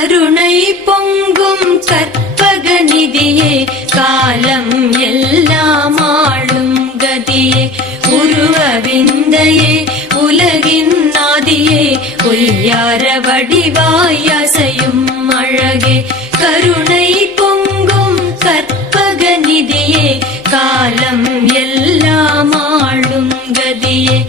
கருணை பொங்கும் கற்பக நிதியே காலம் எல்லாம் ஆளும் கதியே உருவவிந்தையே உலகின் நாதியே ஒய்யார வடிவாய் அசையும் அழகே கருணை பொங்கும் கற்பக நிதியே காலம் எல்லாம் ஆளும் கதியே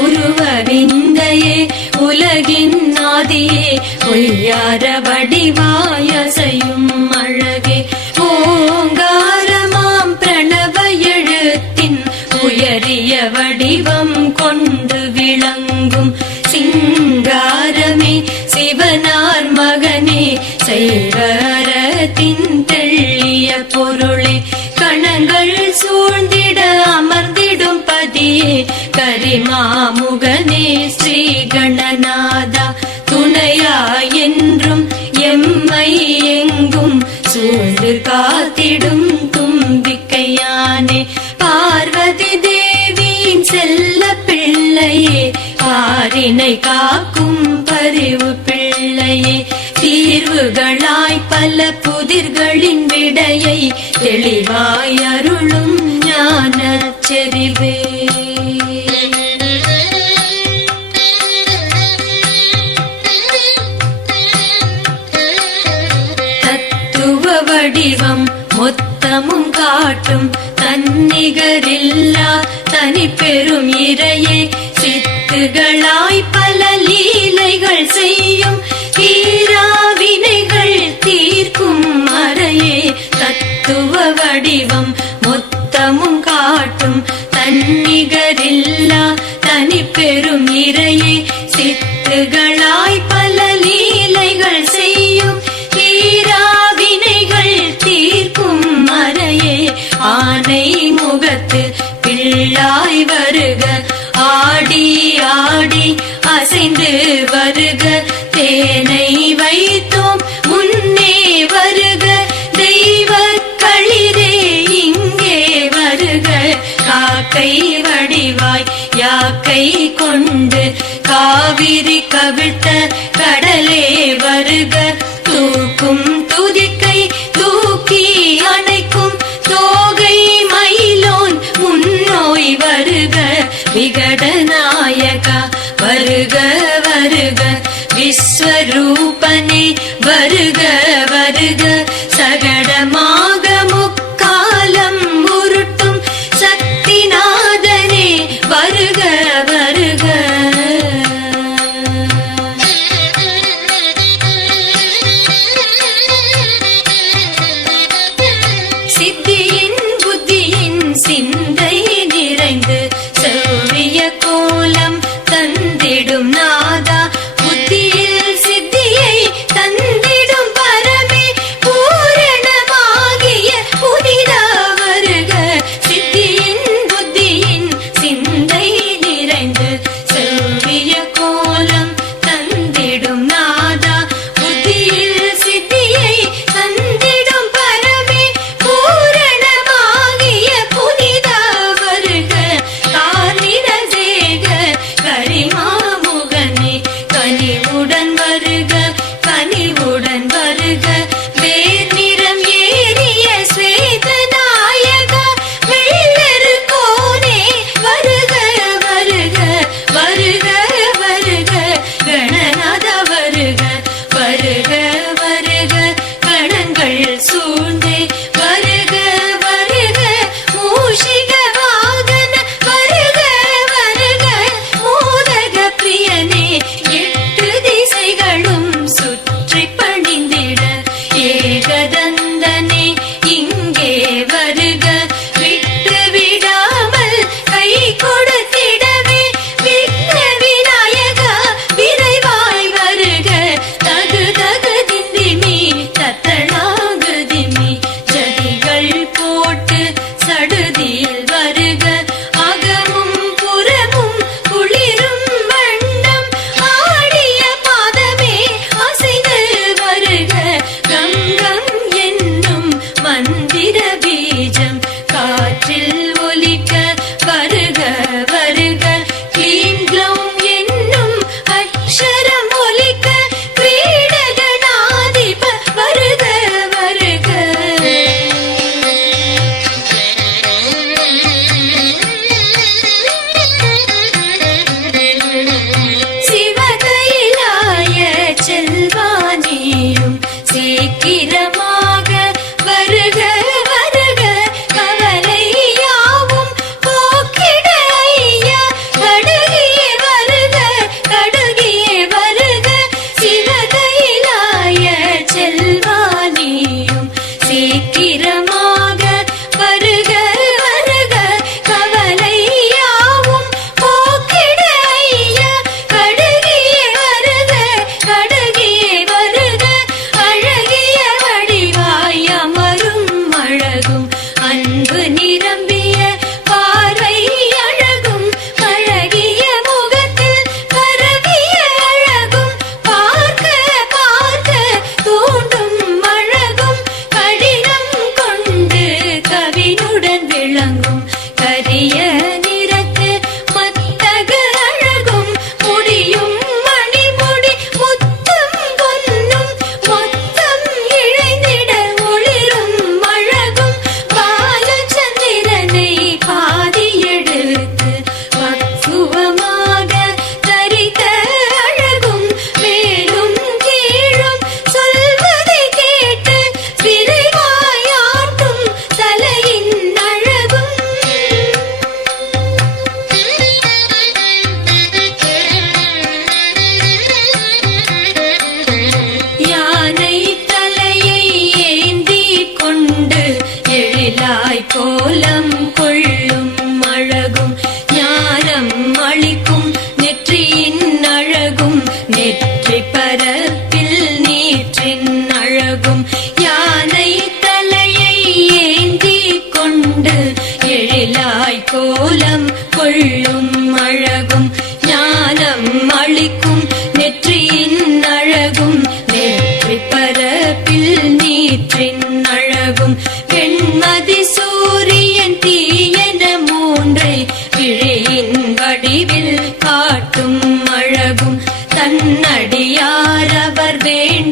உருவவிந்தையே உலகின் நாதியே ஒய்யார வடிவாய் அசையும் அழகே ஓங்காரமாம் பிரணவ எழுத்தின் உயரிய வடிவம் கொண்டு விளங்கும் சிங்காரமே சிவனார் மகனே சைவரத்தின் தெள்ளிய பொருளே கணங்கள் சூழ்ந்திட அமர்ந்திடும் பதியே கரிமாமுகனே ஸ்ரீ கணநாதா துணையாய் என்றும் எம்மை எங்கும் சூழ்ந்து காத்திடும் தும்பிக்கையானே பார்வதி தேவியின் செல்ல பிள்ளையே பாரினை காக்கும் பரிவு பிள்ளையே தீர்வுகளாய் பல புதிர்களின் விடையை தெளிவாய் அருளும் ஞான செறிவே வடிவம் மொத்தமும் காட்டும் தன்னிகரில்லா தனி பெரும் இறையே சித்துகளாய் பல லீலைகள் செய்யும் தீராவினைகள் தீர்க்கும் மறையே தத்துவ வடிவம் மொத்தமும் காட்டும் தன்னிகரில்லா தனி பெரும் இறையே சித்துகளாய் பல லீலைகள் செய்யும் தீர்க்கும் மறையே ஆனை முகத்து பிள்ளாய் வருக ஆடி ஆடி அசைந்து வருக தேனை வைத்தோம் முன்னே வருக தெய்வ களிரே இங்கே வருக காக்கை வடிவாய் யாக்கை கொண்டு காவிரி கவிழ்த்த கடலே வருக தூக்கும் துதிக்கை தூக்கி அணைக்கும் தோகை மயிலோன் முன்னோய் வருக விகடநாயகா வருக வருக விஸ்வரூபனே வருக வருக சகடமாக முக்காலம் உருட்டும் சக்திநாதனே வருக வருக சித்தியின் புத்தியின் சிந்தை நிறைந்து செவ்விய கோலம் தந்திடும் நாதா புத்தியில் சித்தியை தந்திடும் பரமே பூரணமாக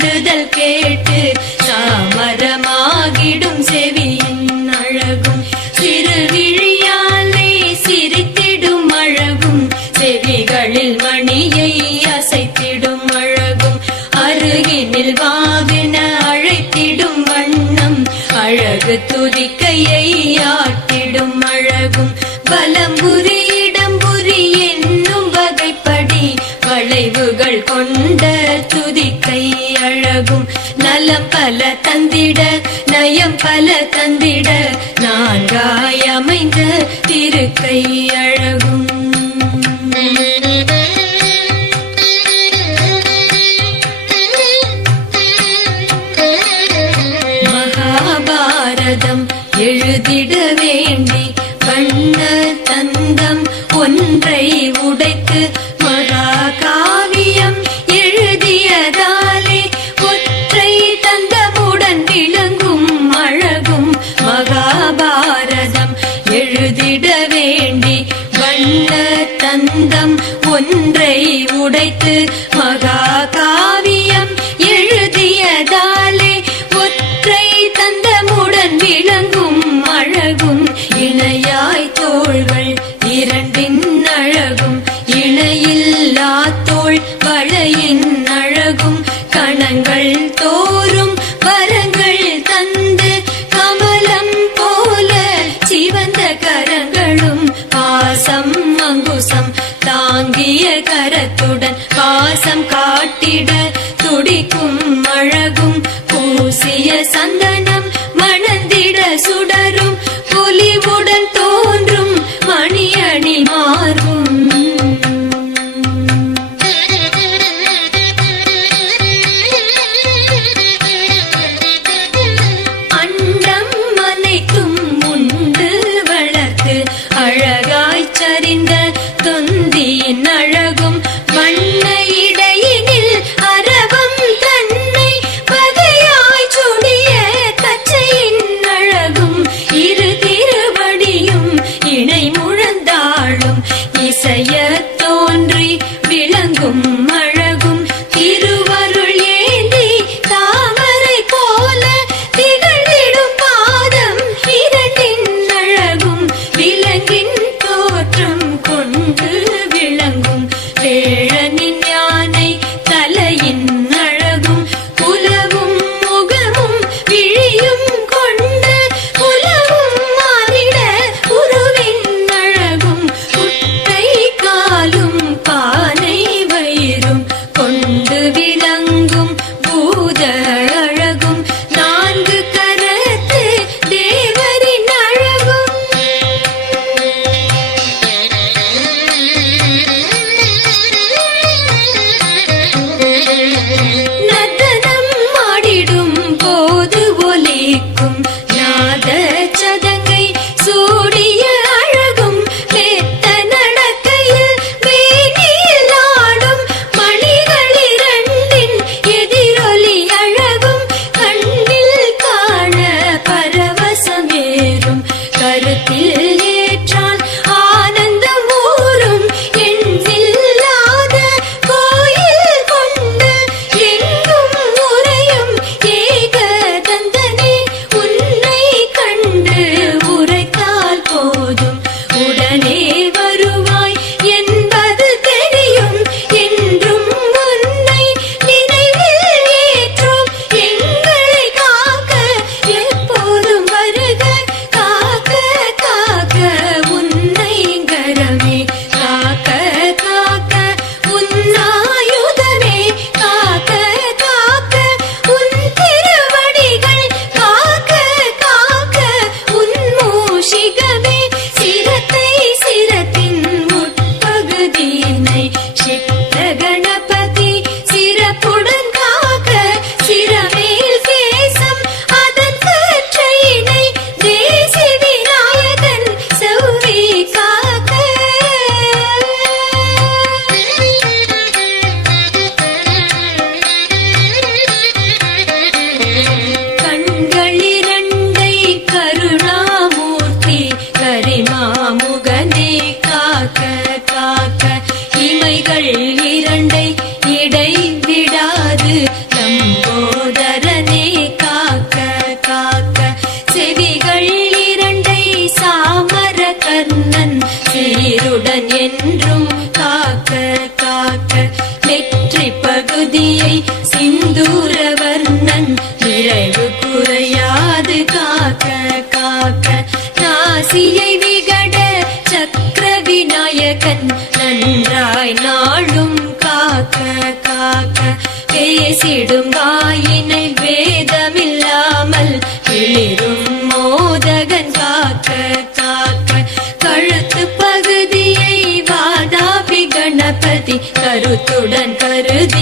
சொல்லுதல் கேட்டு சாமரமாகிடும் செவியின் அழகும் சிறுவிழியாலே சிரித்திடும் அழகும் செவிகளில் மணியை அசைத்திடும் அழகும் அருகினில் வாவென அழைத்திடும் வண்ணம் அழகு துதிக்கையை ஆட்டிடும் அழகும் பலம்புரி இடம்புரி என்னும் வகைப்படி வளைவுகள் கொண்ட துதிக்கை அழகும் நலம் பல தந்திட நயம் பல தந்திட நான்காய் அமைந்த திருக்கை அழகும் மகாபாரதம் எழுதிட வேண்டி வண்ண தந்தம் ஒன்றை உடைத்து மகாகாவியம் எழுதியதாலே ஒற்றை தந்தமுடன் விளங்கும் அழகும் மகாபாரதம் எழுதிட வேண்டி வண்ண தந்தம் ஒன்றை உடைத்து மகாகாவியம் எழுதியதாலே ஒற்றை தந்தமுடன் விளங்கும் அழகும் இணையாய் தோள்கள் இரண்டின் அழகும் இணையில்லா தோள் வளையின் அழகும் கணங்கள் தோறும் வரங்கள் தந்து கமலம் போல சிவந்த கரங்களும் பாசம் அங்குசம் தாங்கிய கரத்துடன் பாசம் காட்டிட துடிக்கும் அழகும் பூசிய சந்தனம் மணந்திட சுடரும் பொலிவுடன் தோன்றும் மணியணி மாறும் அண்டம் அனைத்தும் உண்டு வளர்த்து அழகாய் சரிந்த தொந்தியின் அழகும் வண்ண இடையினில் அரவம் தன்னை பகையாய் சுடிய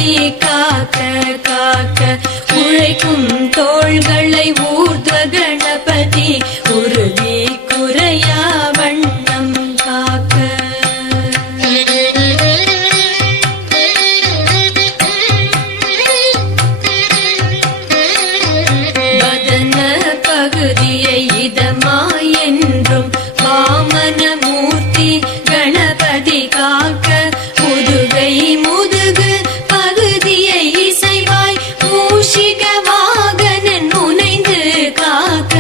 காக்க காக்க உழைக்கும் தோள்களை ஊர்த்வ கணபதி உறுதி குறையா வண்ணம் காக்க. வதன பகுதியை இதமாய் என்றும் வாமனமூர்த்தி கணபதி காக்க முதுகை முதுகு பகுதியை இசைவாய் மூஷிக வாகனன் முனைந்து காக்க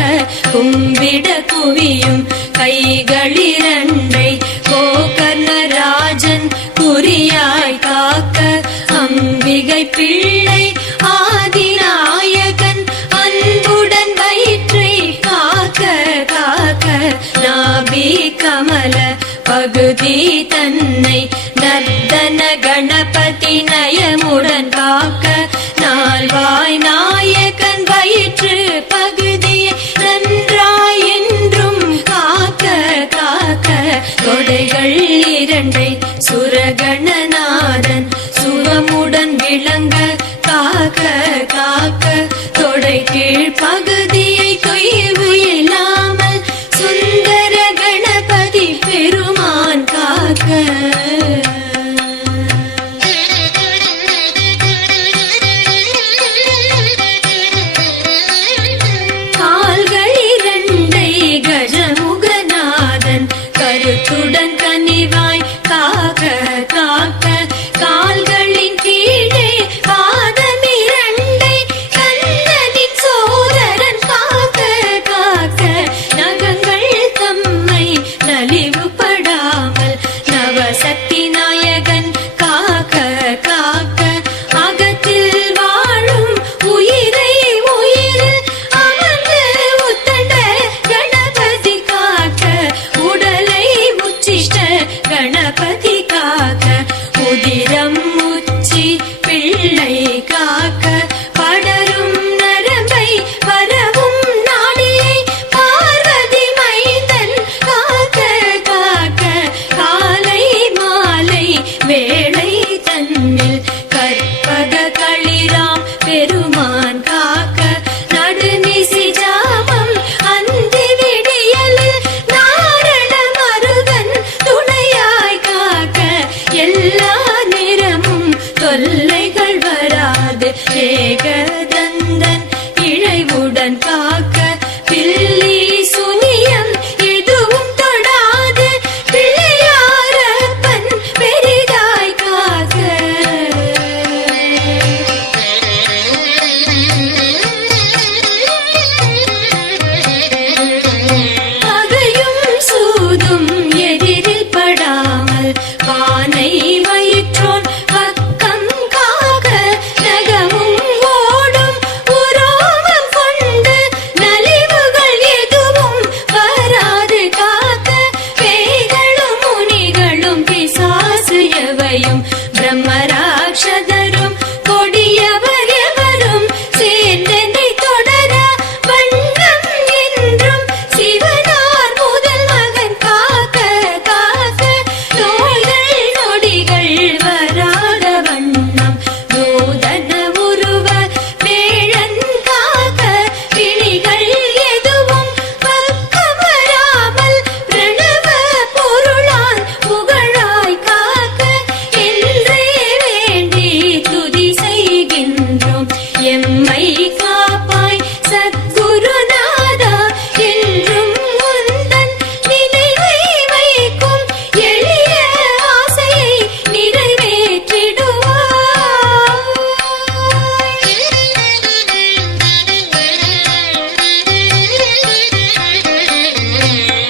கும்பிட குவியும் கைகளிரண்டை கோகர்ணராஜன் குறியாய் காக்க அம்பிகை பிள்ளை ஆதிநாயகன் அன்புடன் வயிற்றை காக்க காக்க நாபி கமல பகுதி தன்னை நர்தன கணபதி நயமுடன் காக்க நால்வாய் நாயகன் வயிற்று பகுதியை நன்றாய் என்றும் காக்க காக்க தொடைகள் இரண்டை சுரகணநாதன் சுகமுடன் விளங்க காக்க காக்க தொடை கீழ் பகுதியை தொய்வு இல்லாமல் சுந்தர கணபதி பெருமான் காக்க. கால்கள் இரண்டை கஜமுகநாதன் கருத்துடன் கனிவாய் காக்க காக்க கால்களின் கீழே பாதமிரண்டை கண்ணனின் சோதரன் காக்க காக்க நகங்கள் தம்மை நலிவுபடாமல் நவசக்தி நாயகன் காக்க காக்க அகத்தில் வாழும் உயிரை உயிரில் அமர்ந்து உத்தண்ட கணபதி காக்க உடலை உச்சிஷ்ட கணபதி காக்க உதிரம் உச்சி பிள்ளை காக்க படரும் நரம்பை வரவும் நாடியை பார்வதி மைந்தன் காக்க காக்க காலை மாலை வேளை தன்னில் கற்பக களிராம் பெருமான் காக்க நடுநிசி ஜாமம் அந்தி விடியலில் நாரண மருகன் துணையாய் காக்க எல்லா நேரமும் தொல்லைகள் வராது ஏகதந்தன் இழைவுடன் காக்க பில்லி சுனியம் எதுவும் தொடாது பிள்ளையாரப்பன் பெரிதாய் காக்க. பகையும் சூதும் எதிரில் படாமல் பானை வயிற்றோன் பக்கம் காக்க நகமும் ஓடும் உரோமம் கொண்டு நலிவுகள் எதுவும் வராது காக்க பேய்களும் முனிகளும் பிசாசு எவையும் பிரம்மராட்சதரும் கொடியவர் எவரும் சேர்ந்தனை தொடர வண்ணம் என்றும் சிவனார் முதல் மகன் காக்க காக்க நோய்கள் நொடிகள் வராத வண்ணம் நூதன உருவ வேழன் காக்க பிணிகள் எதுவும் பக்கம் வராமல் பிரணவ பொருளான் புகழாய் காக்க என்றே வேண்டி துதி செய்கின்றோம் எம்மை காப்பாய் சத்குருநாதா என்றும் உந்தன் நினைவை வைக்கும் எளிய ஆசையை நிறைவேற்றிடுவாய்.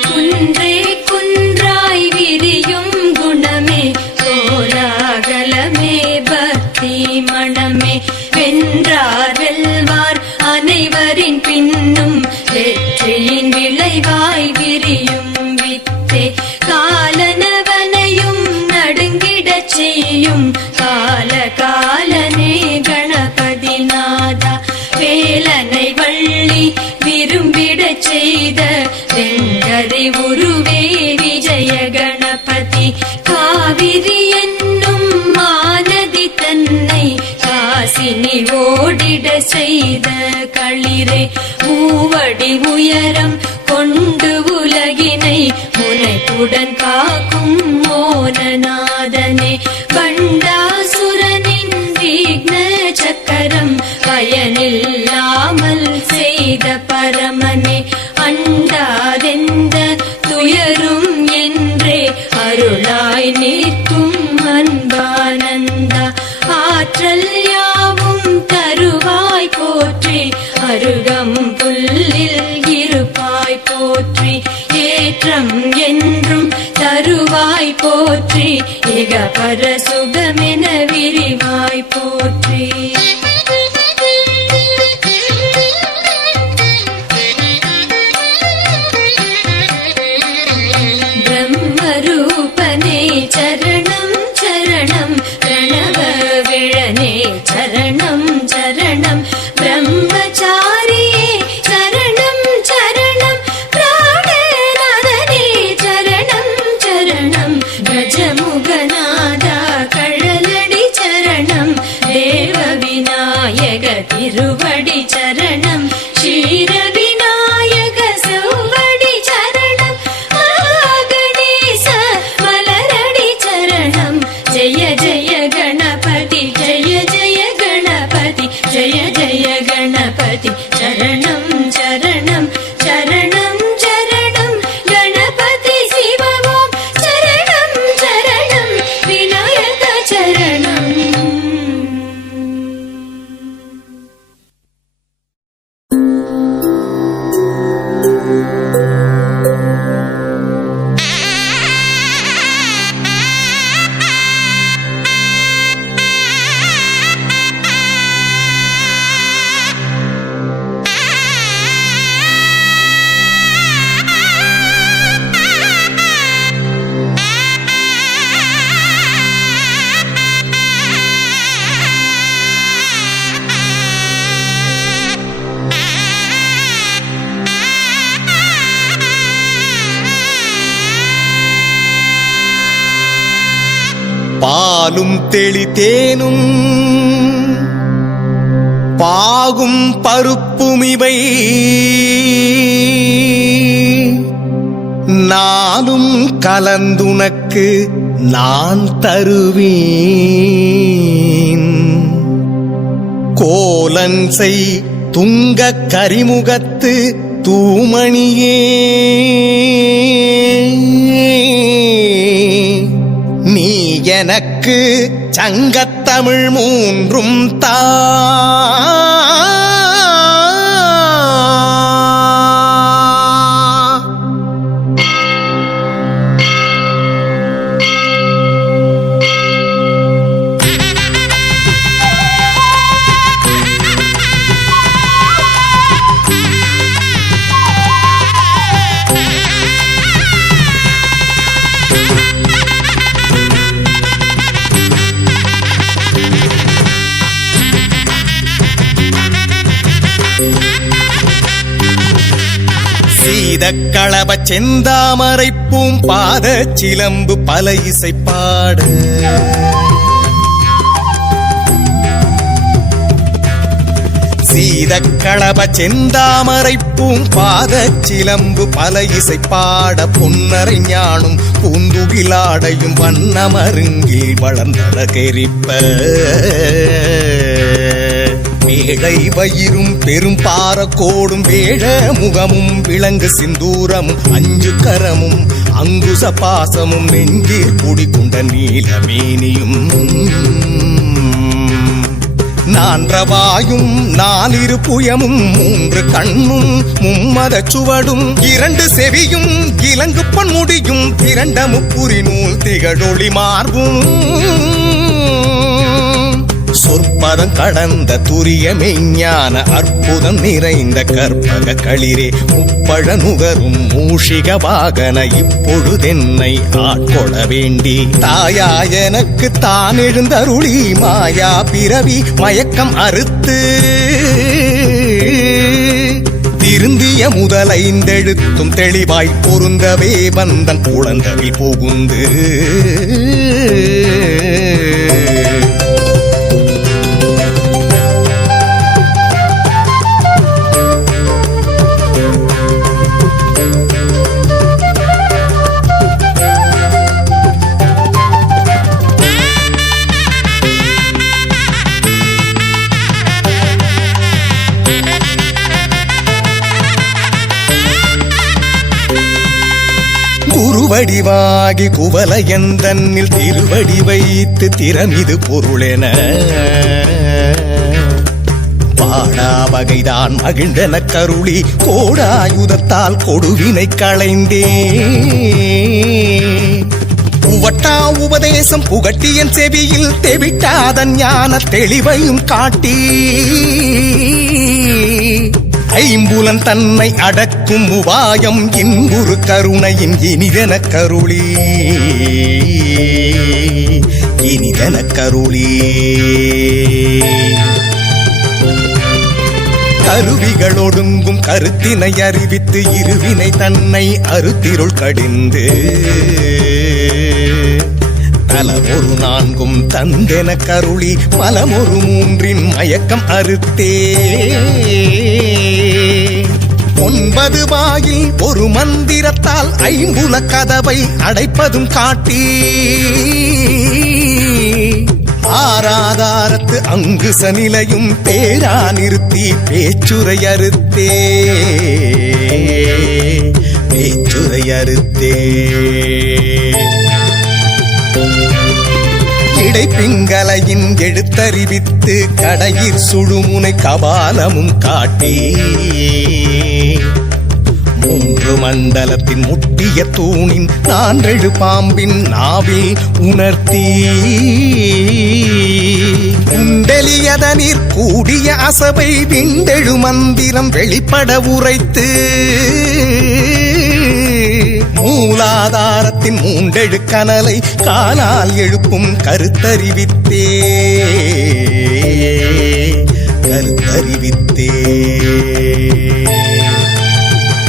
குன்றே குன்றாய் விரியும் குணமே கோலாகலமே பக்தி மணமே வென்றார் வெல்வார் அனைவரின் பின்னும் வெற்றியின் விளைவாய் விரியும் வித்தே காலனவனையும் நடுங்கிடச் செய்யும் கால காலனே கணபதி நாதா வேலனை வள்ளி விரும்பிடச் செய்த வெங்கரை உருவே விஜய கணபதி காவிரி என்னும் மாநதி தன்னை செய்த களிரே மூவடி உயரம் கொண்டு உலகினை முனைப்புடன் காக்கும் மோனநாதனே பண்டாசுரனின் விக்ன சக்கரம் பயனில்லாமல் செய்த பரமனே அண்டாதெந்த துயரும் என்றே அருளாய் நிற்கும் அன்பானந்தா ஆற்றல் யாவும் தருவாய் போற்றி அருகம் புல்லில் இருப்பாய் போற்றி ஏற்றம் என்றும் தருவாய் போற்றி இக பர சுகமென விரிவாய் போற்றி பிரம்மரூபனே சரணம் சரணம் பிரணவ விழனே சரணம் சரணம் பிரம்மச்சாரியே சரணம் சரணம் பிராணநாதனே சரணம் சரணம் கஜமுகநாதா கழலடி சரணம் தேவ விநாயக திருவடி சரணம் ஷீர விநாயக செவ்வடி சரணம் மகாகணேச மலரடி சரணம் ஜெய ஜெய கணபதி ஜெய ஜெய கணபதி ஜெய ஜெய கணபதி சரணம் சரணம் சரணம் சரணம் கணபதி சிவவோம் சரணம் சரணம் விநாயக சரணம். பாலும் தெளித்தேனும் பாகும் பருப்புமிவை நானும் கலந்துனக்கு நான் தருவேன் கோலன்சை துங்க கரிமுகத்து தூமணியே நீ எனக்கு சங்கத்தமிழ் மூன்றும் தா சீதக்களப செந்தாமரை பூம்பாத சிலம்பு பல இசைப்பாட சீதக்களப செந்தாமரை பூம்பாத சிலம்பு பல இசைப்பாட பொன்னரை ஞானும் பூந்துகிலாடையும் வண்ணமருங்கில் வளர்ந்தழகெரிப்ப மேடை வயிறும் பெரும் பாரக்கோடும் வேழ முகமும் விலங்கு சிந்தூரமும் அஞ்சு கரமும் அங்குச பாசமும் நெஞ்சில் குடிகொண்ட நீலமேனியும் நான்றவாயும் நாலிரு புயமும் மூன்று கண்ணும் மும்மத சுவடும் இரண்டு செவியும் இலங்கு பொன்முடியும் திரண்ட முப்புரி நூல் திகழொளி மார்பும் சொற்பதம் கடந்த துரிய மெய்ஞான அற்புதம் நிறைந்த கற்பக களிரே முப்பழ நுகரும் மூஷிக வாகன இப்பொழுதென்னை ஆட்கொள்ள வேண்டி தாயா எனக்கு தான் எழுந்தருளி மாயா பிறவி மயக்கம் அறுத்து திருந்திய முதலைந்தெழுத்தும் தெளிவாய் பொருந்தவே வந்தன் குழந்தவில் புகுந்து குருவடிவாகி குவலயந்தன்னில் திருவடி வைத்து திறமிது பொருளென பாடா வகைதான் மகிழ்ந்தன கருளி கோடாயுதத்தால் கொடுவினை களைந்தே உவட்டா உபதேசம் புகட்டியன் செவியில் தெவிட்டாதன் ஞான தெளிவையும் காட்டி ஐம்புலன் தன்னை அடக்கும் உபாயம் இன்புறு கருணையின் இனிதென கருளி இனிதென கருளி கருவிகள் ஒடுங்கும் கருத்தினை அறிவித்து இருவினை தன்னை அறுத்திருள் கடிந்து நலமொரு நான்கும் தந்தென கருளி மலமொரு மூன்றின் மயக்கம் அறுத்தே 9 வாயில் ஒரு மந்திரத்தால் ஐம்புல கதவை அடைப்பதும் காட்டி ஆராதாரத்து அங்குச நிலையும் பேரா நிறுத்தி பேச்சுரை அறுத்தே பேச்சுரை அறுத்தே இடைப்பிங்கலையின் எழுத்தறிவித்து கடையிற் சுழுமுனை கபாலமும் காட்டி 3 மண்டலத்தின் முட்டிய தூணின் 4 பாம்பின் நாவில் உணர்த்தி குண்டலியதனிற் கூடிய அசபை விண்டெழு மந்திரம் வெளிப்பட உரைத்து மூலாதாரத்தின் 3 கனலை காலால் எழுப்பும் கருத்தறிவித்தே கருத்தறிவித்தே